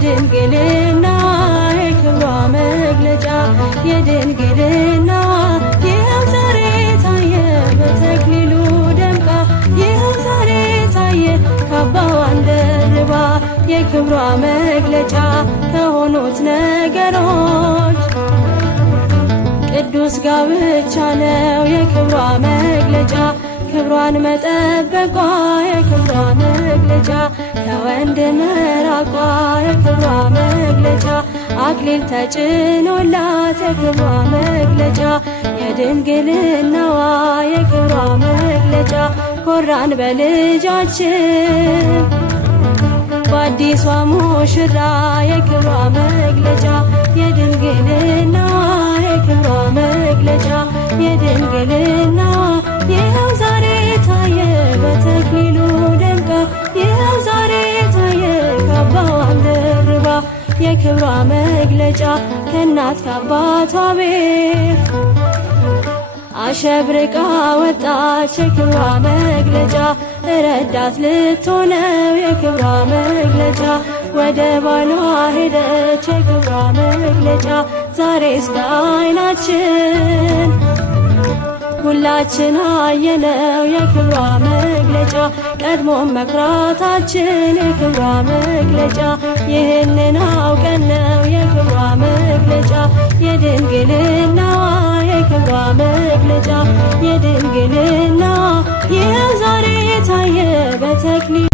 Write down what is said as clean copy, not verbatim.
የድንግልና የክብሯ መግለጫ የድንግልና ይኸው ዛሬ ታየ በተክሊሉ ደምቃ ይኸው ዛሬ ታየ ካባዋን ደርባ የክብሯ መግለጫ ከሆኑት ነገሮች ቅዱስ ጋብቻ ነው የክብሯ መግለጫ ክብሯን መጠበቋ የክብሯ መግለጫ ከወንድ መራቋ የክብሯ መግለጫ አክሊል ተጭኖላት የክብሯ መግለጫ የድንግልናዋ የክብሯ መግለጫ ኮራን በልጃችን በአዲሷ ሙሽራ የክብሯ መግለጫ የድንግልናዋ የክብሯ መግለጫ የድንግልናዋ ይኸው ዛሬ ታየ በተክሊሉ ደምቃ ይኸው ዛሬ ታየ ካባዋን ደርባ የክብሯ መግለጫ ከእናት ከአባቷ ቤት አሸብርቃ ወጣች የክብሯ መግለጫ ረዳት ልትሆነው የክብሯ መግለጫ ወደ ባሏ ሄደች የክብሯ መግለጫ ዛሬስ በዓይናችን ሁላችን አየነው የክብሯ መግለጫ ቀድሞም መኩራታችን የክብሯ መግለጫ ይህንን አውቀን ነው የክብሯ መግለጫ የድንግልናዋ የክብሯ መግለጫ የድንግልና ይኸው ዛሬ ታየ በተክሊሉ